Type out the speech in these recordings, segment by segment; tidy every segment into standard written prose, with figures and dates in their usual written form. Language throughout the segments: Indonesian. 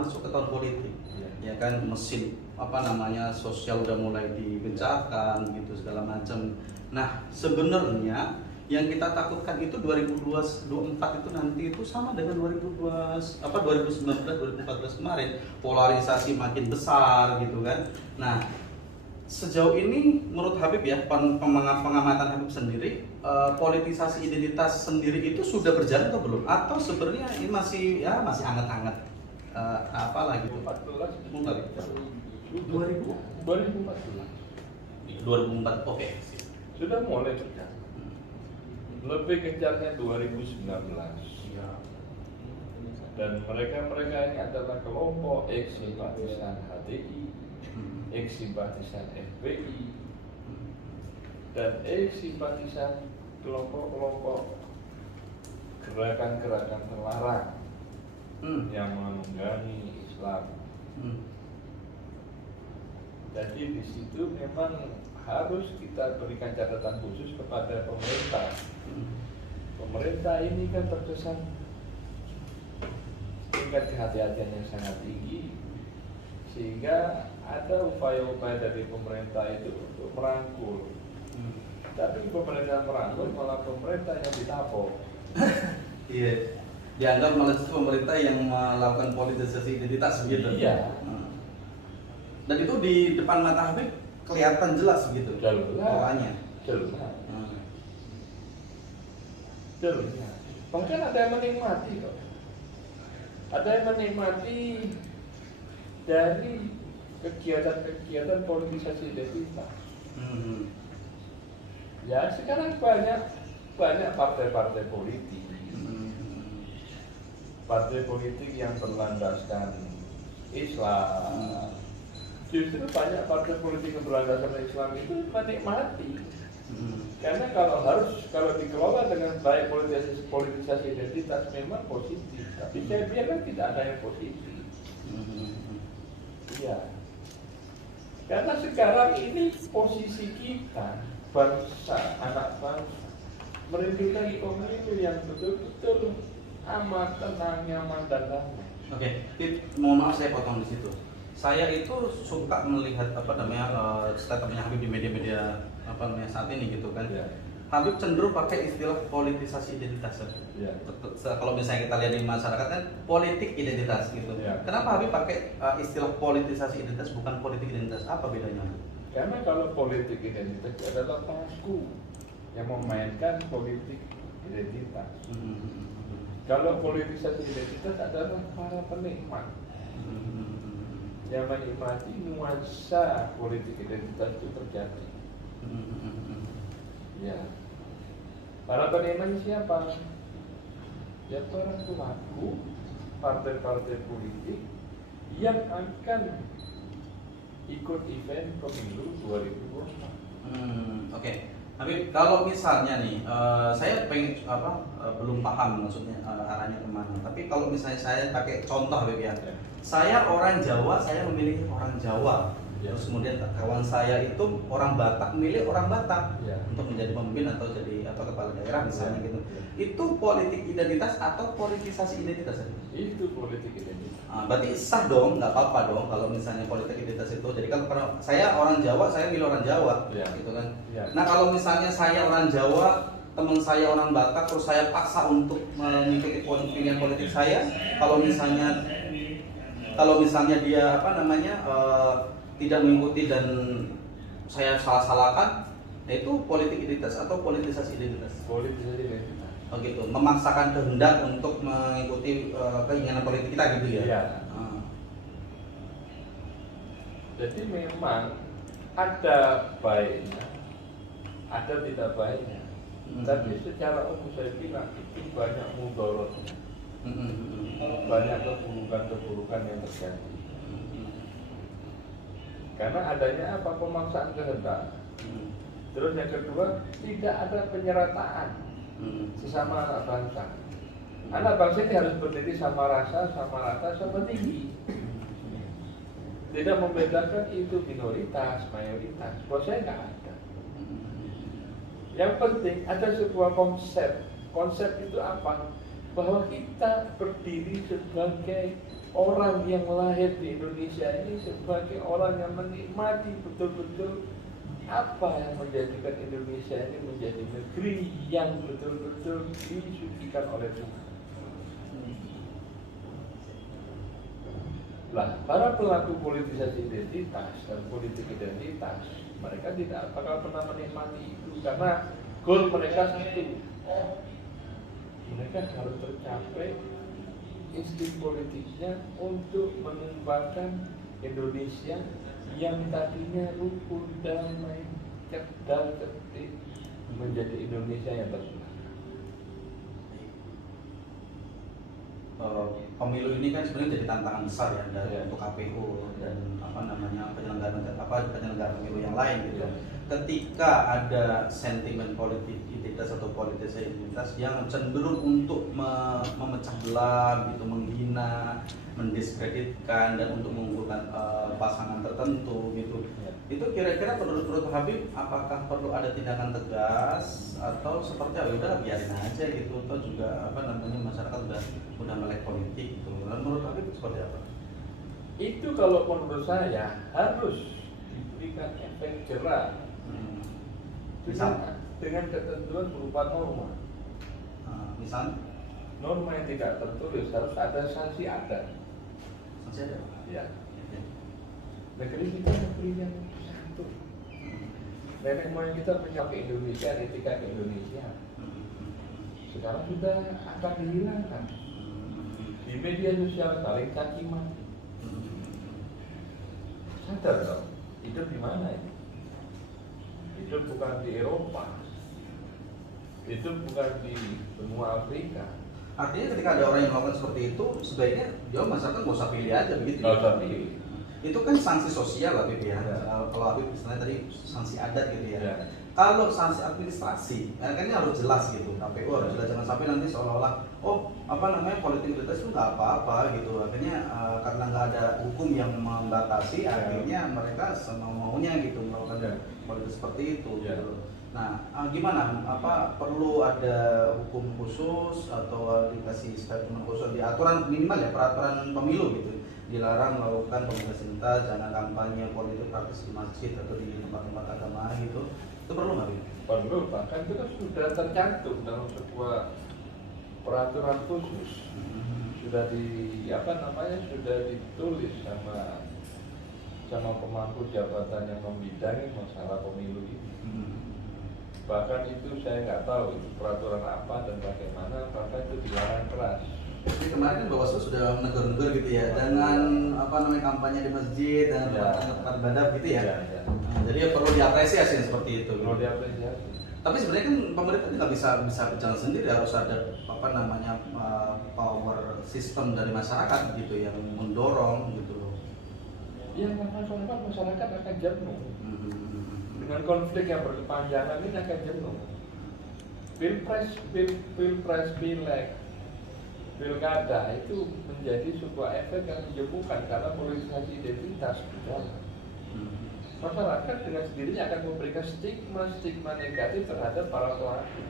masuk ke tahun politik, Ya. ya kan, mesin apa namanya sosial udah mulai digencarkan gitu segala macam. Nah sebenarnya yang kita takutkan itu 2024 itu nanti itu sama dengan 2019 2014 kemarin, polarisasi makin besar gitu kan. Nah sejauh ini menurut Habib ya, pengamatan Habib sendiri, politisasi identitas sendiri itu sudah berjalan atau belum? Atau sebenarnya ini masih hangat-hangat, apalah gitu? 14 Mungkin 2014, oke. sudah mulai berjalan. Lebih gencarnya 2019. Dan mereka ini adalah kelompok eks-simpatisan HTI, eks-simpatisan FPI, dan eks-simpatisan kelompok-kelompok gerakan-gerakan terlarang yang menunggangi Islam. Jadi di situ memang harus kita berikan catatan khusus kepada pemerintah. Pemerintah ini kan terkesan tingkat kehati-hatian yang sangat tinggi, sehingga ada upaya-upaya dari pemerintah itu untuk merangkul. Tapi pemerintah merangkul malah pemerintah yang ditapok. Iya, dianggap malah pemerintah yang melakukan politisasi identitas begitu. Iya. Dan itu di depan mata Habib kelihatan jelas gitu polanya. Jelas. Bahkan ada yang menikmati kok. Ada yang menikmati dari kegiatan-kegiatan politisasi identitas. Ya sekarang banyak partai-partai politik, partai politik yang berlandaskan Islam. Justru banyak partai politik yang berlandaskan Islam itu menikmati. Karena kalau dikelola dengan baik politisasi identitas memang positif. Tapi saya biarkan tidak ada yang positif. Iya. Karena sekarang ini posisi kita, bangsa, anak bangsa, merindukan pemilu yang betul-betul amat tenang, nyaman, dan damai. Oke, mohon maaf saya potong di situ. Saya itu suka melihat statementnya Habib di media-media saat ini gitu kan. Ya. Habib cenderung pakai istilah politisasi identitas. Ya. Kalau misalnya kita lihat di masyarakat kan politik identitas gitu. Ya. Kenapa Habib pakai istilah politisasi identitas bukan politik identitas? Apa bedanya? Karena kalau politik identitas adalah pelaku yang memainkan politik identitas. Kalau politisasi identitas adalah para penikmat yang menikmati nuansa politik identitas itu terjadi. Ya, para penikmat siapa? Ya para pelaku partai-partai politik yang akan ikut event pemilu 2024. Oke. Tapi kalau misalnya nih, saya belum paham maksudnya arahnya kemana. Tapi kalau misalnya saya pakai contoh Habib ya, saya orang Jawa, saya memilih orang Jawa. Terus kemudian kawan saya itu orang Batak, memilih orang Batak untuk menjadi pemimpin atau jadi kepala daerah misalnya gitu. Itu politik identitas atau politisasi identitas? Itu politik identitas. Berarti sah dong, nggak apa-apa dong kalau misalnya politik identitas itu. Jadi kan saya orang Jawa, saya milih orang Jawa, gitu kan. Nah kalau misalnya saya orang Jawa, teman saya orang Batak, terus saya paksa untuk mengikuti pilihan politik saya, kalau misalnya dia tidak mengikuti dan saya salah-salahkan, itu politik identitas atau politisasi identitas? Politisasi identitas. Oh gitu, memaksakan kehendak untuk mengikuti keinginan politik kita gitu ya? Iya. Jadi memang ada baiknya, ada tidak baiknya. Tapi secara umum saya bilang itu banyak mudorotnya, banyak keburukan-keburukan yang terjadi. Karena adanya apa? Pemaksaan kehendak. Terus yang kedua, tidak ada penyerataan sesama anak bangsa. Anak bangsa ini harus berdiri sama rasa, sama rata, sama tinggi. Tidak membedakan itu minoritas, mayoritas. Buat saya nggak ada. Yang penting ada sebuah konsep. Konsep itu apa? Bahwa kita berdiri sebagai orang yang lahir di Indonesia ini sebagai orang yang menikmati betul-betul apa yang menjadikan Indonesia ini menjadi negeri yang betul-betul disucikan oleh Tuhan. Lah, para pelaku politisasi identitas dan politik identitas, mereka tidak bakal pernah menikmati itu karena goal mereka satu. Mereka harus tercapai insting politiknya untuk mengembangkan Indonesia yang tadinya rukun, damai, cerdas, cerdik menjadi Indonesia yang bersatu. Pemilu ini kan sebenarnya jadi tantangan besar ya dari untuk KPU dan penyelenggara pemilu yang lain gitu. Ketika ada sentimen politik identitas atau politisasi identitas yang cenderung untuk memecah belah gitu, menghina, mendiskreditkan dan untuk mengunggulkan pasangan tertentu gitu. Itu kira-kira menurut Habib apakah perlu ada tindakan tegas atau seperti apa, udah biarin aja gitu, atau juga masyarakat udah melek politik gitu. Dan menurut Habib seperti apa? Itu kalau menurut saya harus diberikan efek jerah dengan ketentuan berupa norma. Misal norma yang tidak tertulis harus ada sanksi adat. Sanksi adat? Ya. Negeri kita negeri yang satu. Nenek moyang kita punya ke Indonesia, etika ke Indonesia. Sekarang sudah akan dihilangkan. Di media sosial saling caci maki. Sadar dong, hidup di mana ini? Hidup bukan di Eropa, hidup bukan di benua Afrika. Artinya ketika ada orang yang melakukan seperti itu, sebaiknya dia masyarakat nggak usah pilih aja begitu. Nggak usah pilih. Itu kan sanksi sosial lah Habib ya. Kalau Habib misalnya tadi sanksi adat gitu ya. Ya. Kalau sanksi administrasi, kan ini harus jelas gitu. KPU harus jelas, jangan sampai nanti seolah-olah politik identitas itu nggak apa-apa gitu. Akhirnya karena nggak ada hukum yang membatasi, akhirnya mereka semau-maunya gitu melakukan politik seperti itu. Ya. Gitu. Nah, gimana? Perlu ada hukum khusus atau dikasih statement khusus di aturan minimal ya, peraturan pemilu gitu. Dilarang melakukan komunikasi identitas, jangan kampanye politik praktis di masjid atau di tempat-tempat agama gitu. Itu perlu nggak? Perlu, bahkan itu kan sudah tercantum dalam sebuah peraturan khusus. Sudah sudah ditulis sama pemangku jabatan yang membidangi masalah pemilu ini. Bahkan itu saya nggak tahu itu peraturan apa dan bagaimana, bahkan itu dilarang keras. Jadi kemarin Bawaslu sudah menegur-negur gitu ya, dengan kampanye di masjid dan tempat ibadah gitu ya. Nah, jadi perlu diapresiasi seperti itu. Perlu diapresiasi. Tapi sebenarnya kan pemerintah nggak bisa berjalan sendiri, harus ada power system dari masyarakat gitu yang mendorong gitu. Yang masyarakat akan jenuh. Dengan konflik yang berkepanjangan ini akan jenuh. Pilpres, pileg, pilkada itu menjadi sebuah efek yang menjemukan karena politisasi identitas berjalan. Masyarakat dengan sendirinya akan memberikan stigma negatif terhadap para pelaku,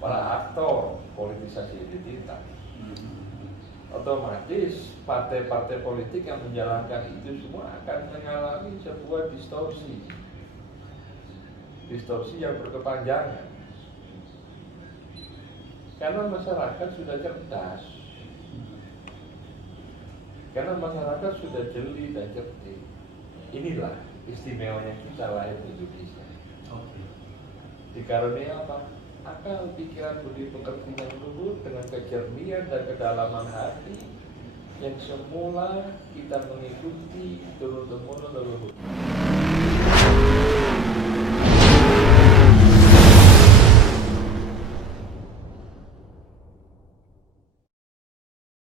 para aktor politisasi identitas. Otomatis partai-partai politik yang menjalankan itu semua akan mengalami sebuah distorsi yang berkepanjangan. Karena masyarakat sudah cerdas, karena masyarakat sudah jeli dan cerdik. Inilah istimewanya kita lahir di Indonesia. Dikaruniai apa? Akal, pikiran, budi pekerti yang luhur dengan kejernihan dan kedalaman hati yang semula kita mengikuti turun-temurun leluhur.